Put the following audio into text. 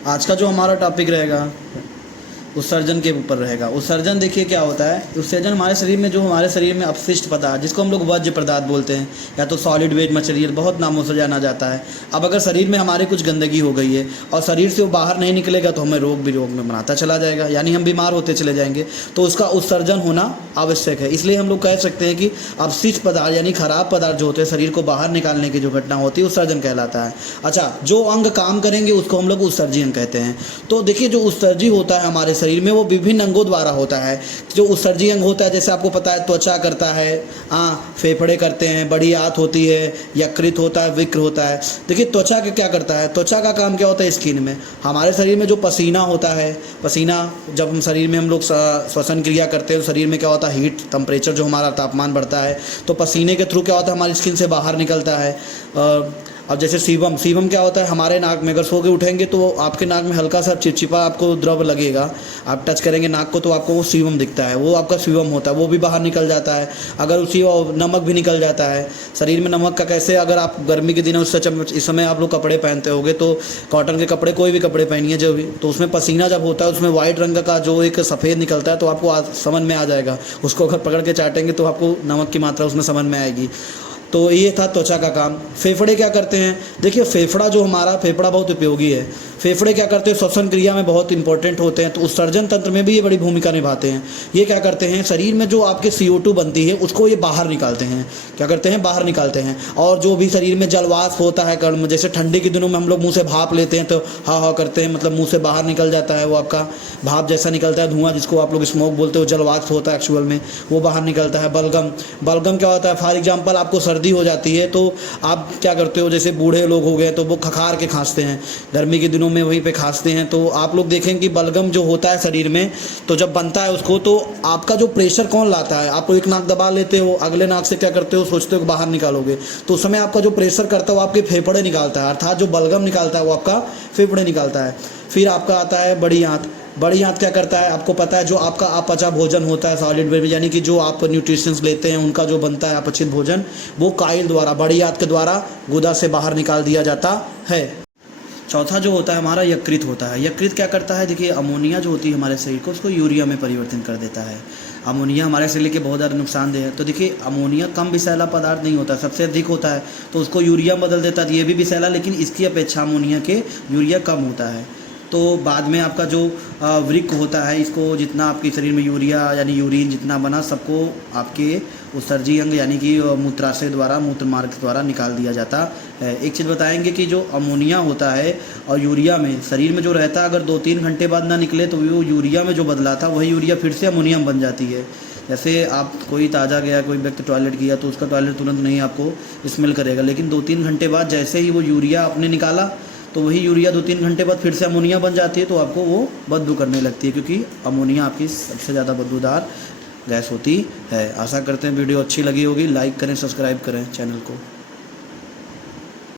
आज का जो हमारा टॉपिक रहेगा उत्सर्जन के ऊपर रहेगा। उत्सर्जन देखिए क्या होता है। उत्सर्जन हमारे शरीर में, जो हमारे शरीर में अपशिष्ट पदार्थ, जिसको हम लोग वर्ज्य पदार्थ बोलते हैं, या तो सॉलिड वेट मटेरियल, बहुत नामों से जाना जाता है। अब अगर शरीर में हमारे कुछ गंदगी हो गई है और शरीर से वो बाहर नहीं निकलेगा तो हमें रोग में बनाता चला जाएगा, यानी हम बीमार होते चले जाएंगे। तो उसका उत्सर्जन होना आवश्यक है। इसलिए हम लोग कह सकते हैं कि अपशिष्ट पदार्थ यानी खराब पदार्थ जो होते हैं शरीर को बाहर निकालने की जो घटना होती है उत्सर्जन कहलाता है। अच्छा, जो अंग काम करेंगे उसको हम लोग उत्सर्जी अंग कहते हैं। तो देखिए जो उत्सर्जी होता है हमारे शरीर में वो विभिन्न अंगों द्वारा होता है। जो उत्सर्जी अंग होता है, जैसे आपको पता है, त्वचा करता है, फेफड़े करते हैं, बड़ी आंत होती है, यकृत होता है, विक्र होता है। देखिए त्वचा का क्या करता है, त्वचा का काम क्या होता है, स्किन में। हमारे शरीर में जो पसीना होता है, पसीना जब हम शरीर में हम लोग श्वसन क्रिया करते हैं तो शरीर में क्या होता है, हीट टेम्परेचर, जो हमारा तापमान बढ़ता है, तो पसीने के थ्रू क्या होता है, हमारी स्किन से बाहर निकलता है। अब जैसे सीबम क्या होता है, हमारे नाक में अगर सो के उठेंगे तो आपके नाक में हल्का सा चिपचिपा आपको द्रव लगेगा, आप टच करेंगे नाक को तो आपको वो सीबम दिखता है, वो आपका सीबम होता है, वो भी बाहर निकल जाता है। अगर उसी नमक भी निकल जाता है शरीर में। नमक का कैसे, अगर आप गर्मी के दिनों इस समय आप लोग कपड़े पहनते होगे तो कॉटन के कपड़े, कोई भी कपड़े पहनिए जो भी, तो उसमें पसीना जब होता है उसमें वाइट रंग का जो एक सफ़ेद निकलता है, तो आपको समझ में आ जाएगा। उसको अगर पकड़ के चाटेंगे तो आपको नमक की मात्रा उसमें समझ में आएगी। तो ये था त्वचा का काम। फेफड़े क्या करते हैं, देखिए फेफड़ा जो हमारा, फेफड़ा बहुत उपयोगी है। फेफड़े क्या करते हैं, श्वसन क्रिया में बहुत इंपॉर्टेंट होते हैं, तो उत्सर्जन तंत्र में भी ये बड़ी भूमिका निभाते हैं। ये क्या करते हैं, शरीर में जो आपके CO2 बनती है उसको ये बाहर निकालते हैं। क्या करते हैं, बाहर निकालते हैं। और जो भी शरीर में जलवाष्प होता है कर्म, जैसे ठंडी के दिनों में हम लोग मुँह से भाप लेते हैं तो हाँ करते हैं, मतलब मुँह से बाहर निकल जाता है, वो आपका भाप जैसा निकलता है, धुआं जिसको आप लोग स्मोक बोलते हो, जलवाष्प होता है एक्चुअल में, वो बाहर निकलता है। बलगम क्या होता है, फॉर एग्जाम्पल आपको सर्दी हो जाती है तो आप क्या करते हो, जैसे बूढ़े लोग हो गए तो वो खखार के खांसते हैं, गर्मी के दिनों में वहीं पे खांसते हैं। तो आप लोग देखेंगे कि बलगम जो होता है शरीर में, तो जब बनता है उसको, तो आपका जो प्रेशर कौन लाता है, आप एक नाक दबा लेते हो, अगले नाक से क्या करते हो, सोचते हो कि बाहर निकालोगे, तो उस समय आपका जो प्रेशर करता है वो आपके फेफड़े निकालता है, अर्थात जो बलगम निकालता है वो आपका फेफड़े निकालता है। फिर आपका आता है बड़ी आंत। बड़ी आंत क्या करता है, आपको पता है, जो आपका अपचा भोजन होता है सॉलिड वेट, यानी कि जो आप न्यूट्रिशंस लेते हैं उनका जो बनता है अपचित भोजन, वो काइल द्वारा, बड़ी आंत के द्वारा गुदा से बाहर निकाल दिया जाता है। चौथा जो होता है हमारा यकृत होता है। यकृत क्या करता है, देखिए अमोनिया जो होती है हमारे शरीर को, उसको यूरिया में परिवर्तन कर देता है। अमोनिया हमारे शरीर के बहुत ज़्यादा नुकसानदेह है। तो देखिए अमोनिया कम विषैला पदार्थ नहीं होता, सबसे अधिक होता है, तो उसको यूरिया बदल देता है। ये भी विषैला, लेकिन इसकी अपेक्षा अमोनिया के यूरिया कम होता है। तो बाद में आपका जो वृक्क होता है, इसको जितना आपके शरीर में यूरिया यानी यूरिन जितना बना, सबको आपके उत्सर्जी अंग यानी कि मूत्राशय द्वारा, मूत्र मार्ग द्वारा निकाल दिया जाता है। एक चीज़ बताएंगे कि जो अमोनिया होता है और यूरिया में शरीर में जो रहता है, अगर 2-3 घंटे बाद ना निकले तो वो यूरिया में जो बदला था वही यूरिया फिर से अमोनिया में बन जाती है। जैसे आप कोई ताज़ा गया, कोई व्यक्ति टॉयलेट किया तो उसका टॉयलेट तुरंत नहीं आपको स्मेल करेगा, लेकिन 2-3 घंटे बाद जैसे ही वो यूरिया आपने निकाला तो वही यूरिया 2-3 घंटे बाद फिर से अमोनिया बन जाती है, तो आपको वो बदबू करने लगती है, क्योंकि अमोनिया आपकी सबसे ज़्यादा बदबूदार गैस होती है। आशा करते हैं वीडियो अच्छी लगी होगी। लाइक करें, सब्सक्राइब करें चैनल को।